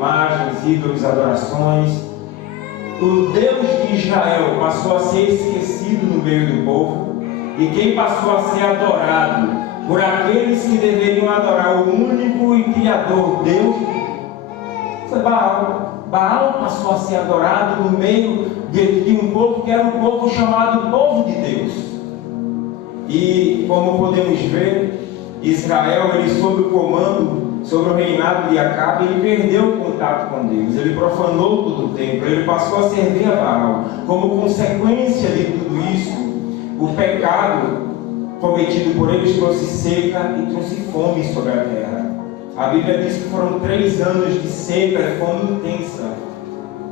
imagens, ídolos, adorações. O Deus de Israel passou a ser esquecido no meio do povo, e quem passou a ser adorado por aqueles que deveriam adorar o único e criador Deus foi Baal. Baal passou a ser adorado no meio de um povo que era um povo chamado povo de Deus. E como podemos ver, Israel, ele sob o comando, sobre o reinado de Acabe, ele perdeu o contato com Deus, ele profanou todo o templo, ele passou a servir a Baal. Como consequência de tudo isso, o pecado cometido por eles trouxe seca e trouxe fome sobre a terra. A Bíblia diz que foram 3 anos de seca e fome intensa.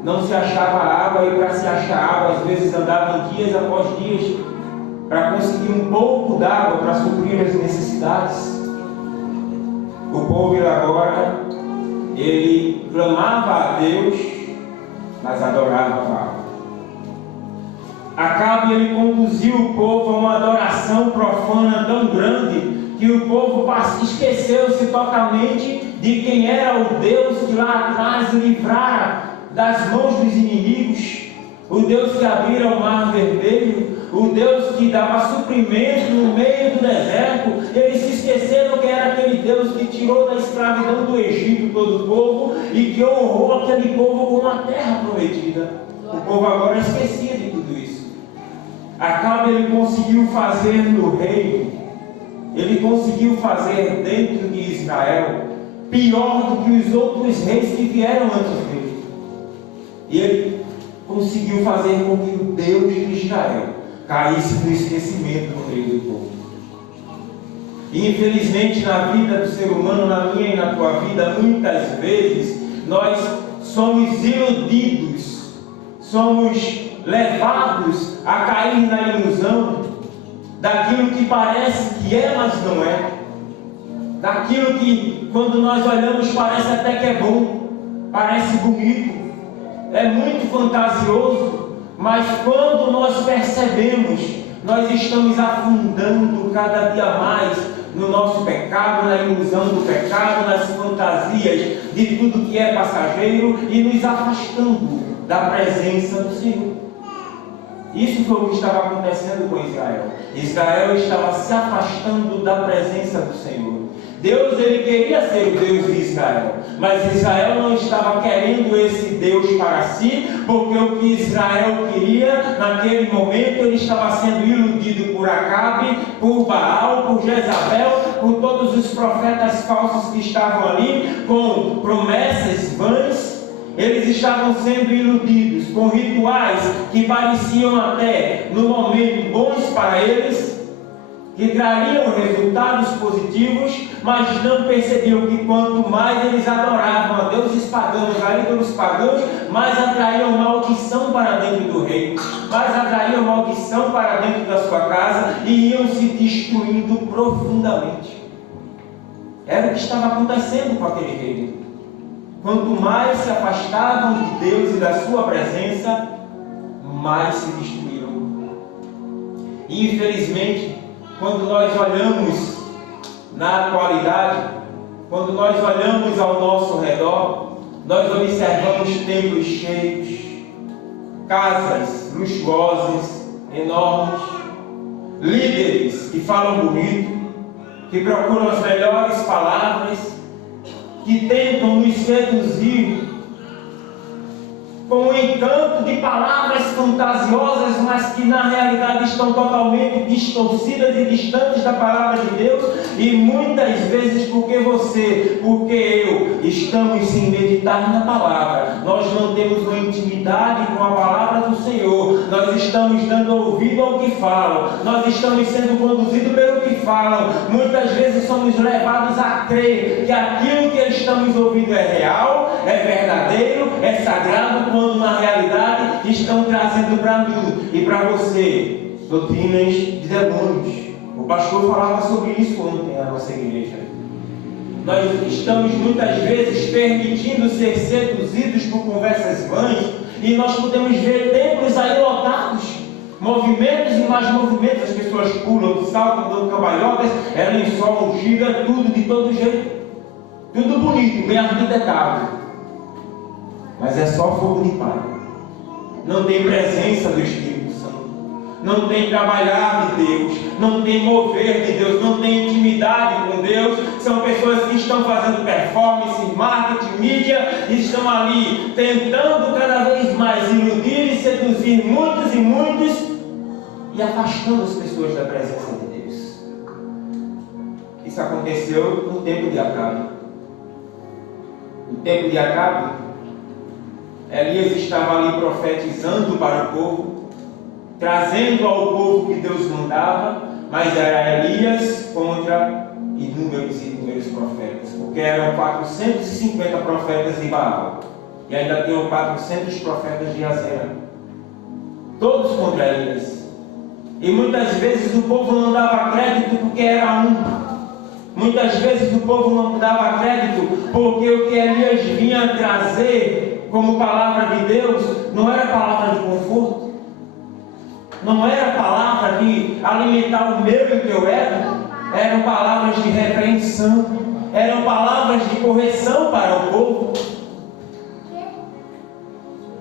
Não se achava água, e para se achar água, às vezes andavam dias após dias para conseguir um pouco d'água para suprir as necessidades. O povo agora, ele clamava a Deus, mas adorava Baal. Acabe, ele conduziu o povo a uma adoração profana tão grande que o povo esqueceu-se totalmente de quem era o Deus que lá atrás livrara das mãos dos inimigos, o Deus que abrira o mar vermelho, o Deus que dava suprimento no meio do deserto. Eles se esqueceram que era aquele Deus que tirou da escravidão do Egito todo o povo e que honrou aquele povo como a terra prometida. O povo agora esquecia de tudo isso. Acabe, ele conseguiu fazer no reino, ele conseguiu fazer dentro de Israel pior do que os outros reis que vieram antes dele. E ele conseguiu fazer com que o Deus de Israel caísse no esquecimento no meio do povo. E infelizmente na vida do ser humano, na minha e na tua vida, muitas vezes nós somos iludidos, somos levados a cair na ilusão daquilo que parece que é, mas não é, daquilo que quando nós olhamos parece até que é bom, parece bonito, é muito fantasioso, mas quando nós percebemos, nós estamos afundando cada dia mais no nosso pecado, na ilusão do pecado, nas fantasias de tudo que é passageiro e nos afastando da presença do Senhor. Isso foi o que estava acontecendo com Israel. Israel estava se afastando da presença do Senhor. Deus, ele queria ser o Deus de Israel, mas Israel não estava querendo esse Deus para si, porque o que Israel queria naquele momento, ele estava sendo iludido por Acabe, por Baal, por Jezabel, por todos os profetas falsos que estavam ali, com promessas vãs. Eles estavam sendo iludidos com rituais que pareciam até no momento bons para eles, que trariam resultados positivos, mas não percebiam que quanto mais eles adoravam a deuses pagãos, a ídolos pagãos, mais atraíam maldição para dentro do reino, mais atraíam maldição para dentro da sua casa e iam se destruindo profundamente. Era o que estava acontecendo com aquele reino. Quanto mais se afastavam de Deus e da sua presença, mais se destruíram. E infelizmente, quando nós olhamos na atualidade, quando nós olhamos ao nosso redor, nós observamos templos cheios, casas luxuosas, enormes, líderes que falam bonito, que procuram as melhores palavras, que tentam nos seduzir com um encanto de palavras fantasiosas, mas que na realidade estão totalmente distorcidas e distantes da palavra de Deus. E muitas vezes porque eu estamos sem meditar na palavra, nós não temos uma intimidade com a palavra do Senhor, nós estamos dando ouvido ao que falam, nós estamos sendo conduzidos pelo que falam. Muitas vezes somos levados a crer que aquilo que estamos ouvindo é real, é verdadeiro, é sagrado, quando na realidade estão trazendo para mim e para você doutrinas de demônios. O pastor falava sobre isso ontem na nossa igreja. Nós estamos muitas vezes permitindo ser seduzidos por conversas vãs, e nós podemos ver templos aí lotados, movimentos e mais movimentos, as pessoas pulam, saltam, dão cambalhotas, é lençol ungido, é tudo de todo jeito, tudo bonito, bem arquitetado. mas é só fogo de palha. Não tem presença do Espírito Santo, não tem trabalhar de Deus, não tem mover de Deus, não tem intimidade com Deus. São pessoas que estão fazendo performance, marketing, mídia, e estão ali tentando cada vez mais iludir e seduzir muitos e muitos, e afastando as pessoas da presença de Deus. Isso aconteceu no tempo de Acabe. No tempo de Acabe, Elias estava ali profetizando para o povo, trazendo ao povo que Deus mandava, mas era Elias contra inúmeros profetas, porque eram 450 profetas de Baal, e ainda tinham 400 profetas de Azera, todos contra Elias. E muitas vezes o povo não dava crédito porque era um. Muitas vezes o povo não dava crédito porque o que Elias vinha trazer como palavra de Deus não era palavra de conforto, não era palavra de alimentar o meu e o teu ego, eram palavras de repreensão, eram palavras de correção para o povo.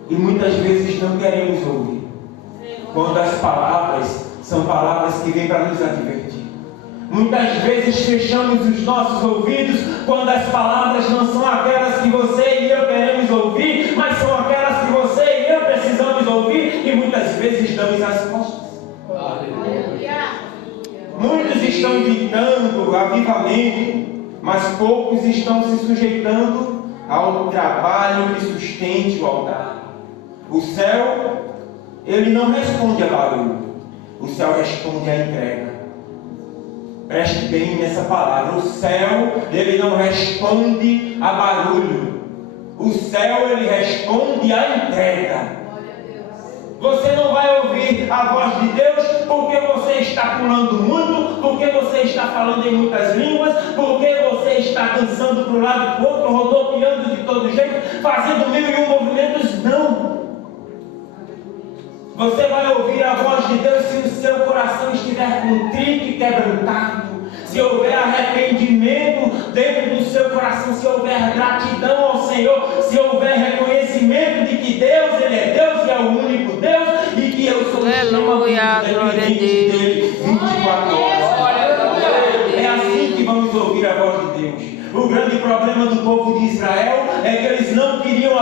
E muitas vezes não queremos ouvir, quando as palavras são palavras que vêm para nos advertir. Muitas vezes fechamos os nossos ouvidos quando as palavras não são aquelas que você e eu queremos ouvir, mas são aquelas que você e eu precisamos ouvir, e muitas vezes damos as costas. Muitos estão gritando avivamento, mas poucos estão se sujeitando ao trabalho que sustente o altar. O céu, ele não responde a barulho, o céu responde à entrega. Preste bem nessa palavra. O céu, ele não responde a barulho. O céu, ele responde à entrega. Você não vai ouvir a voz de Deus porque você está pulando muito, porque você está falando em muitas línguas, porque você está dançando para um lado e para o outro, rodopiando de todo jeito, fazendo 1001 movimentos. Não. Você vai ouvir a voz de Deus se o seu coração estiver contrito e quebrantado, se houver arrependimento dentro do seu coração, se houver gratidão ao Senhor, se houver reconhecimento de que Deus, Ele é Deus e é o único Deus, e que eu sou extremamente dependente dEle 24 horas. É assim que vamos ouvir a voz de Deus. O grande problema do povo de Israel é que eles não queriam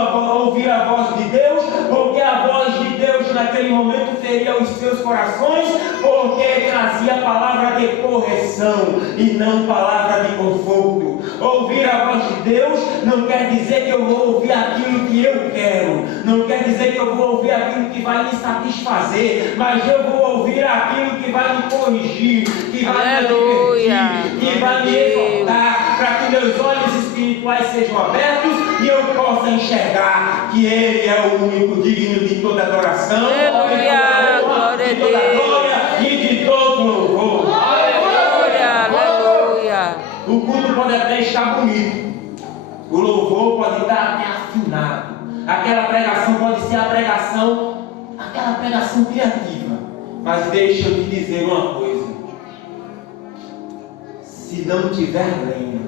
ouvir a voz de Deus, porque a voz de Deus naquele momento feria os seus corações, porque trazia palavra de correção e não palavra de conforto. Ouvir a voz de Deus não quer dizer que eu vou ouvir aquilo que eu quero, não quer dizer que eu vou ouvir aquilo que vai me satisfazer, mas eu vou ouvir aquilo que vai me corrigir, que vai me advertir, que vai me exortar, para que meus olhos espirituais sejam abertos e eu possa enxergar que Ele é o único digno de toda adoração, Aleluia, glória a de toda glória e de todo louvor. Aleluia, aleluia. O culto pode até estar bonito, o louvor pode estar até afinado, aquela pregação pode ser aquela pregação criativa, mas deixa eu te dizer uma coisa: se não tiver lenha,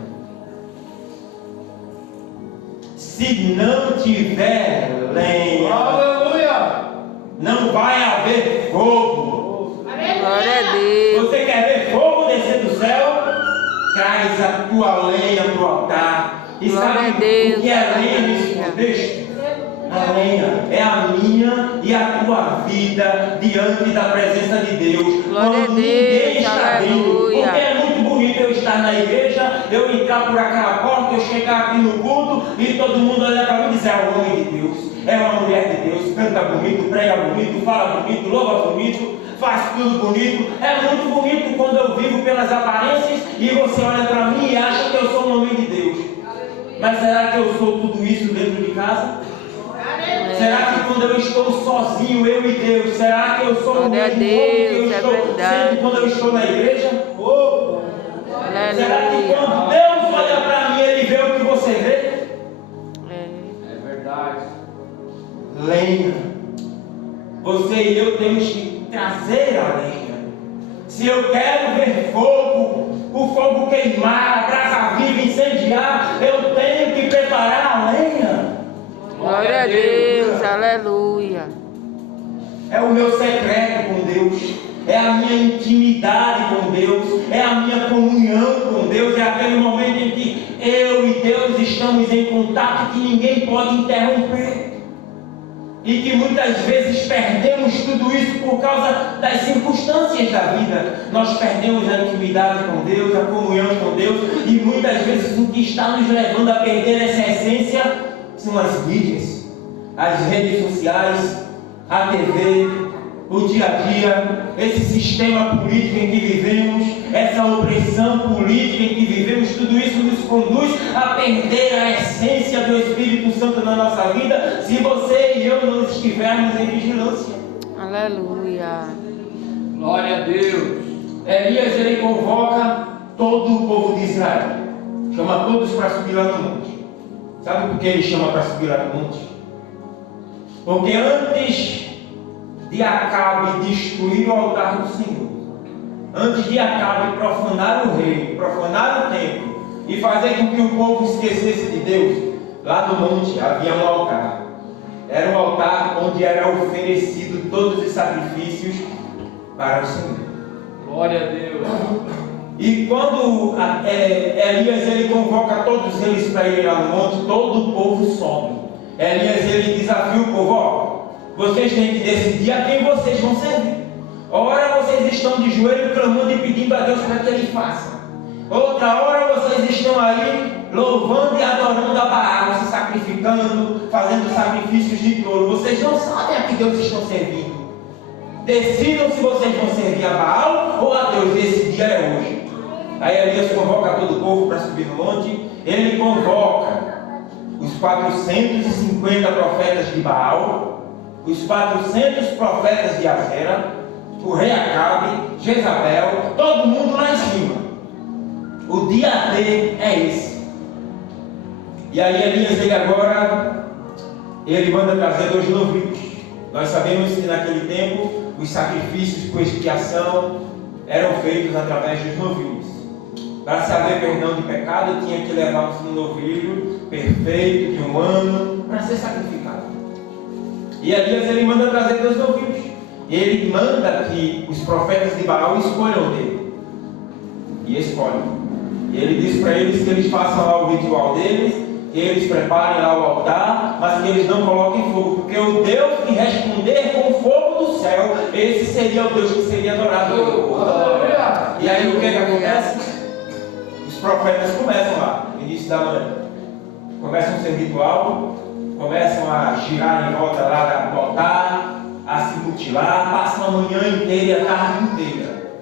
se não tiver lenha, aleluia, não vai haver fogo. Glória a Deus. Você quer ver fogo descer do céu? Traz a tua lenha para o altar. E Glória sabe a Deus, o que é lenha nesse aleluia. contexto? A lenha é a minha e a tua vida diante da presença de Deus. Glória Quando a Deus, ninguém está vendo. aleluia. Porque é muito bonito eu estar na igreja, eu entrar por aquela porta, eu chegar aqui no culto e todo mundo olhar para mim e dizer: é o homem de Deus, é uma mulher de Deus, canta bonito, prega bonito, fala bonito, louva bonito, faz tudo bonito. É muito bonito quando eu vivo pelas aparências e você olha para mim e acha que eu sou um homem de Deus. Mas será que eu sou tudo isso dentro de casa? Será que quando eu estou sozinho, eu e Deus, será que eu sou o mesmo homem que eu estou sendo quando eu estou na igreja? Será que quando Deus olha para mim, Ele vê o que você vê? É verdade. Lenha. Você e eu temos que trazer a lenha. Se eu quero ver fogo, o fogo queimar, a brasa viva incendiar, eu tenho que preparar a lenha. Glória a Deus, aleluia. É o meu secreto com Deus, é a minha intimidade com Deus, é a minha comunhão com Deus, é aquele momento em que eu e Deus estamos em contato que ninguém pode interromper. E que muitas vezes perdemos tudo isso por causa das circunstâncias da vida. Nós perdemos a intimidade com Deus, a comunhão com Deus, e muitas vezes o que está nos levando a perder essa essência são as mídias, as redes sociais, a TV, o dia a dia, esse sistema político em que vivemos, essa opressão política em que vivemos. Tudo isso nos conduz a perder a essência do Espírito Santo na nossa vida, se você e eu não estivermos em vigilância. Aleluia. Glória a Deus. Elias, ele convoca todo o povo de Israel, chama todos para subir lá no monte. Sabe por que ele chama para subir lá no monte? Porque antes de Acabe destruir o altar do Senhor, antes de Acabe profanar o reino, profanar o templo e fazer com que o povo esquecesse de Deus, lá no monte havia um altar. Era um altar onde era oferecido todos os sacrifícios para o Senhor. Glória a Deus. E quando Elias ele convoca todos eles para ir lá no monte, todo o povo sobe. Elias ele desafia o povo: ó, vocês têm que decidir a quem vocês vão servir. Ora vocês estão de joelho clamando e pedindo a Deus para que Ele faça. Outra hora vocês estão aí louvando e adorando a Baal, se sacrificando, fazendo sacrifícios de touro. Vocês não sabem a que Deus estão servindo. Decidam se vocês vão servir a Baal ou a Deus. Esse dia é hoje. Aí Elias convoca todo o povo para subir no monte. Ele convoca os 450 profetas de Baal, os 400 profetas de Azera, o rei Acabe, Jezabel, todo mundo lá em cima. O dia D é esse. E aí Elias ele manda trazer 2 novilhos. Nós sabemos que naquele tempo os sacrifícios por expiação eram feitos através dos novilhos. Para se haver perdão de pecado, tinha que levar um novilho perfeito de 1 ano para ser sacrificado. E Elias ele manda trazer 2 novilhos. E ele manda que os profetas de Baal escolham dele. E escolhem. E ele diz para eles que eles façam lá o ritual deles, que eles preparem lá o altar, mas que eles não coloquem fogo, porque o Deus que responder com o fogo do céu, esse seria o Deus que seria adorado pelo povo. E aí o que acontece? Os profetas começam lá, no início da manhã. Começam o seu ritual, começam a girar em volta lá do altar, a se mutilar, passam a manhã inteira e a tarde inteira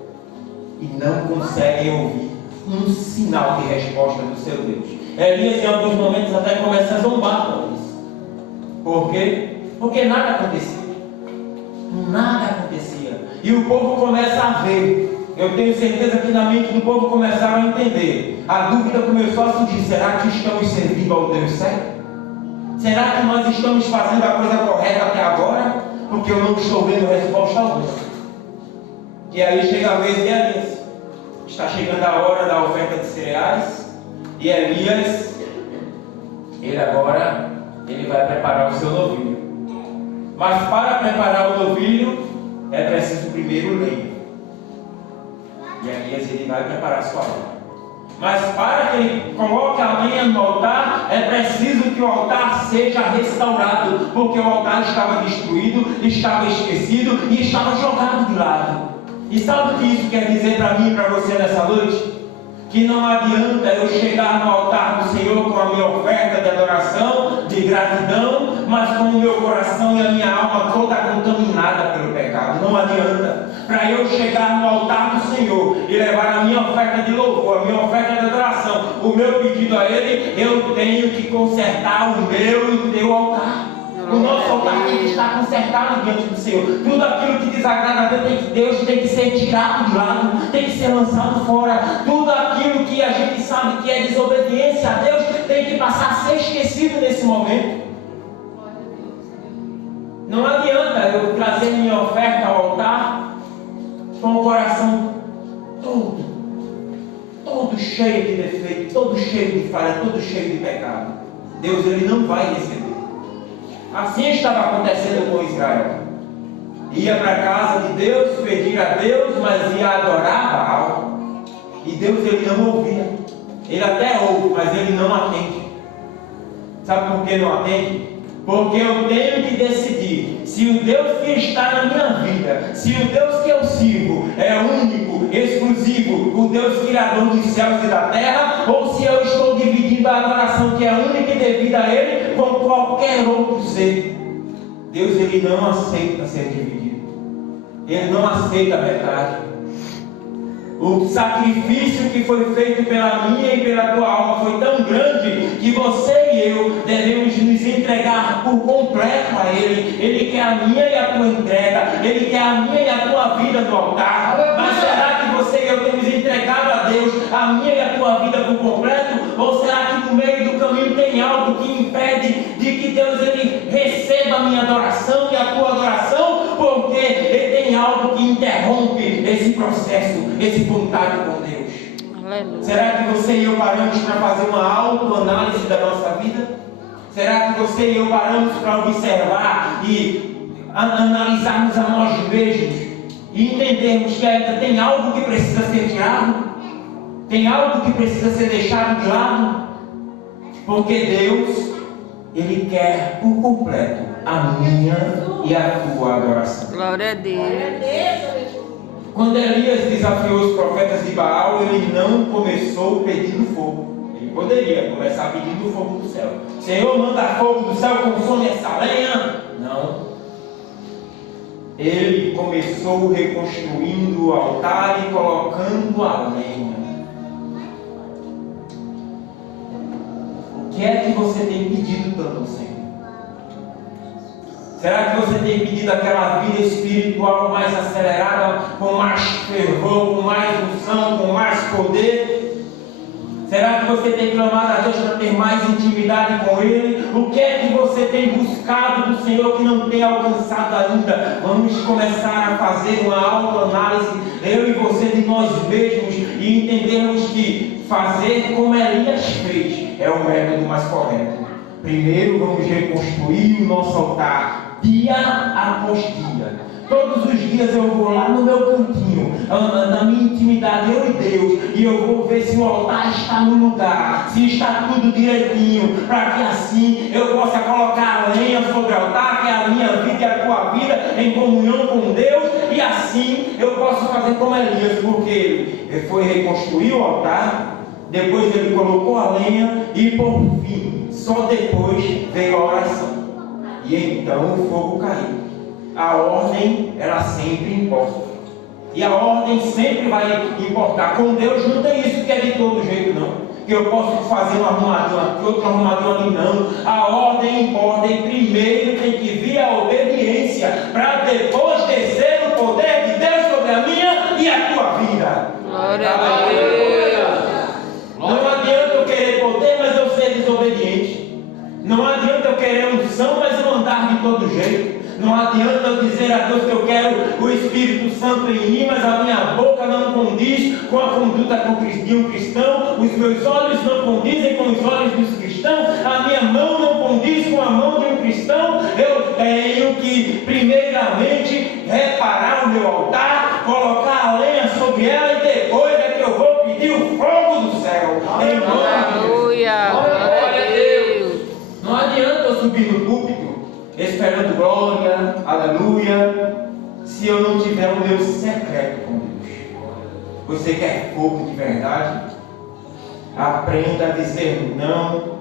e não conseguem ouvir um sinal de resposta do seu Deus. Elias em alguns momentos até começa a zombar com isso. Por quê? Porque nada acontecia. Nada acontecia. E o povo começa a ver. Eu tenho certeza que na mente do povo começaram a entender. A dúvida começou a surgir: será que estamos servindo ao Deus certo? Será que nós estamos fazendo a coisa correta até agora? Porque eu não estou vendo resposta alguma. E aí chega a vez de Elias. Está chegando a hora da oferta de cereais. E Elias, ele vai preparar o seu novilho. Mas para preparar o novilho, é preciso primeiro lenha. E Elias ele vai preparar sua lenha. Mas para que ele coloque a lenha no altar, é preciso que o altar seja restaurado, porque o altar estava destruído, estava esquecido e estava jogado de lado. E sabe o que isso quer dizer para mim e para você nessa noite? Que não adianta eu chegar no altar do Senhor com a minha oferta de adoração, de gratidão, mas com o meu coração e a minha alma toda contaminada pelo pecado. Não adianta. Para eu chegar no altar do Senhor e levar a minha oferta de louvor, a minha oferta de adoração, o meu pedido a Ele, eu tenho que consertar o meu e o teu altar. O nosso altar tem que estar consertado diante do Senhor. Tudo aquilo que desagrada a Deus tem que ser tirado de lado, tem que ser lançado fora. Tudo aquilo que a gente sabe que é desobediência a Deus tem que passar a ser esquecido nesse momento. Não adianta eu trazer minha oferta ao altar com o coração todo cheio de defeito, todo cheio de falha, todo cheio de pecado. Deus ele não vai receber. Assim estava acontecendo com Israel. Ia para a casa de Deus, pedir a Deus, mas ia adorar Baal. E Deus ele não ouvia. Ele até ouve, mas ele não atende. Sabe por que não atende? Porque eu tenho que decidir se o Deus que está na minha vida, se o Deus que eu sirvo é único, exclusivo, o Deus criador dos céus e da terra, ou se eu estou dividindo a adoração que é única e devida a Ele com qualquer outro ser. Deus ele não aceita ser dividido. Ele não aceita a metade. O sacrifício que foi feito pela minha e pela tua alma foi tão grande que você e eu devemos nos entregar por completo a Ele. Ele quer a minha e a tua entrega. Ele quer a minha e a tua vida no altar. Mas será que você e eu temos entregado a Deus a minha e a tua vida por completo? Ou será que no meio do caminho tem algo que impede de que Deus ele receba a minha adoração e a tua adoração? Porque ele tem algo que interrompe esse processo, esse contato com Deus. Aleluia. Será que você e eu paramos para fazer uma autoanálise da nossa vida? Será que você e eu paramos para observar e analisarmos a nós mesmos e entendermos que ainda tem algo que precisa ser tirado? Tem algo que precisa ser deixado de lado? Porque Deus, Ele quer por completo a minha e a tua adoração. Glória a Deus. Quando Elias desafiou os profetas de Baal, ele não começou pedindo fogo. Ele poderia começar pedindo fogo do céu. Senhor, manda fogo do céu, consome essa lenha. Não. Ele começou reconstruindo o altar e colocando a lenha. O que é que você tem pedido tanto ao Senhor? Será que você tem pedido aquela vida espiritual mais acelerada, com mais fervor, com mais unção, com mais poder? Será que você tem clamado a Deus para ter mais intimidade com Ele? O que é que você tem buscado do Senhor que não tem alcançado ainda? Vamos começar a fazer uma autoanálise, eu e você, de nós mesmos, e entendermos que fazer como Elias fez é o método mais correto. Primeiro vamos reconstruir o nosso altar, dia após dia. Todos os dias eu vou lá no meu cantinho, na minha intimidade, eu e Deus, e eu vou ver se o altar está no lugar, se está tudo direitinho, para que assim eu possa colocar a lenha sobre o altar, que é a minha vida e a tua vida, em comunhão com Deus, e assim eu posso fazer como Elias, porque ele foi reconstruir o altar, depois ele colocou a lenha, e por fim, só depois veio a oração. E então o fogo caiu. A ordem, ela sempre importa. E a ordem sempre vai importar. Com Deus não tem isso que é de todo jeito, não. Que eu posso fazer uma arrumadinha aqui, outra arrumadinha ali, não. A ordem importa. E primeiro tem que vir a obediência, para depois descer o poder de Deus sobre a minha e a tua vida. Glória a Deus. Não adianta eu querer poder, mas eu ser desobediente. Não adianta eu querer unção, mas eu andar de todo jeito. Não adianta eu dizer a Deus que eu quero o Espírito Santo em mim, mas a minha boca não condiz com a conduta de um cristão, os meus olhos não condizem com os olhos dos cristãos, a minha mão não condiz com a mão de um cristão. Eu tenho que primeiramente reparar o meu altar, colocar a lenha sobre ela e depois é que eu vou pedir o fogo do céu. Aleluia. Glória a Deus. Não adianta eu subir no púlpito esperando glória, aleluia, se eu não tiver o meu secreto com Deus. Você quer fogo de verdade? Aprenda a dizer não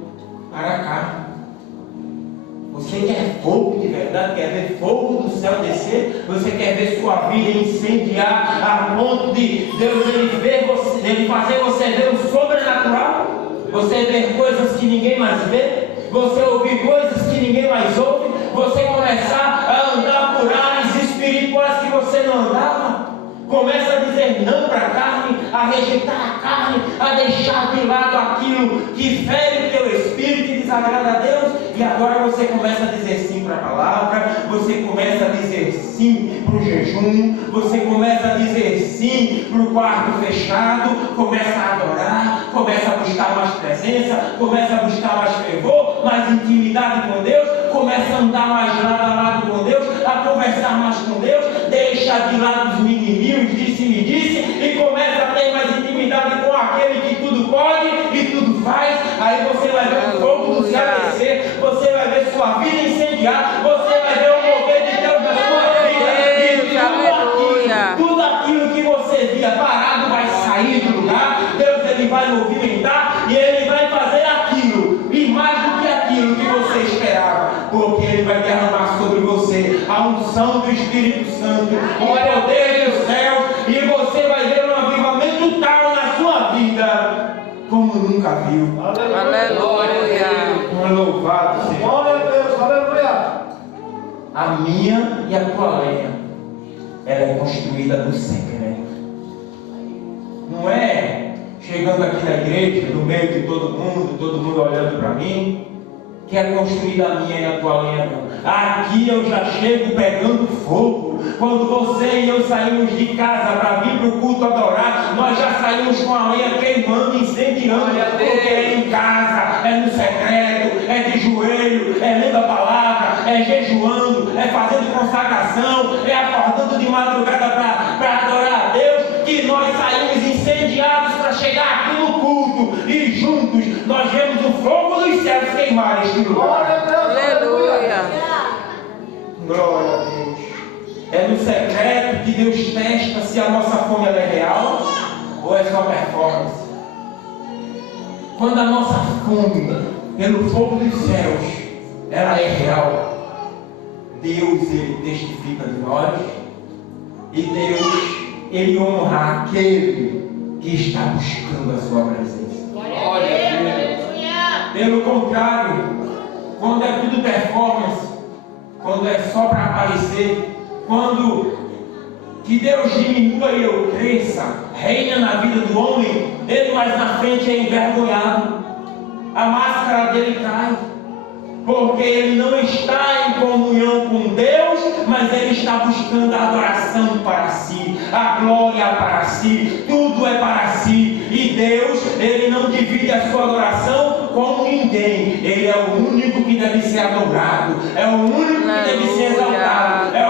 para a carne. Você quer fogo de verdade? Quer ver fogo do céu descer? Você quer ver sua vida incendiar a ponto de Deus ele fazer você ver o sobrenatural? Você ver coisas que ninguém mais vê? Você ouvir coisas que ninguém mais ouve? Você começar a andar por áreas espirituais que você não andava? Começa a dizer não para a carne, a rejeitar a carne, a deixar de lado aquilo que fere o teu espírito e desagrada a Deus. E agora você começa a dizer sim para a palavra, você começa a dizer sim para o jejum, você começa a dizer sim para o quarto fechado, começa a adorar, começa a buscar mais presença, começa a buscar mais fervor, mais intimidade com Deus. começa a andar mais lado a lado com Deus, a conversar mais com Deus, deixa de lado os menininhos, disse-me disse, e começa a ter mais intimidade com aquele que tudo pode e tudo faz. Aí você vai ver o fogo do céu descer, você vai ver sua vida incendiar, você vai ver o mover de Deus na sua vida, e tudo aquilo que você via parado vai sair do lugar. Deus ele vai movimentar e ele vai fazer aquilo, e mais do que aquilo que você esperava, porque ele vai derramar sobre você a unção do Espírito Santo, o poder dos céus, e você vai ver um avivamento tal na sua vida como nunca viu. Aleluia. Louvado seja. Glória a Deus, aleluia. A minha e a tua lenha, ela é construída no secreto. Não é chegando aqui na igreja, no meio de todo mundo olhando para mim, que é construída a minha e a tua lenha, não. Aqui eu já chego pegando fogo. Quando você e eu saímos de casa para vir para o culto adorar, nós já saímos com a lenha queimando, incendiando, porque é em casa, é no secreto, é de joelho, é lendo a palavra, é jejuando, é fazendo consagração, é acordando de madrugada para adorar a Deus, que nós saímos incendiados para chegar aqui no culto, e juntos nós vemos o fogo dos céus queimar este lugar. Aleluia. Glória a Deus. É no secreto que Deus testa se a nossa fome ela é real ou é só performance. Quando a nossa fome pelo fogo dos céus ela é real, Deus ele testifica de nós, e Deus ele honra aquele que está buscando a sua presença. Glória a Deus. Pelo contrário, quando é tudo performance, quando é só para aparecer, quando que Deus diminua e eu cresça, reina na vida do homem, ele mais na frente é envergonhado, a máscara dele cai, porque ele não está em comunhão com Deus, mas ele está buscando a adoração para si, a glória para si, tudo é para si, e Deus, ele não divide a sua adoração com ninguém, ele é o único que deve ser adorado, é o único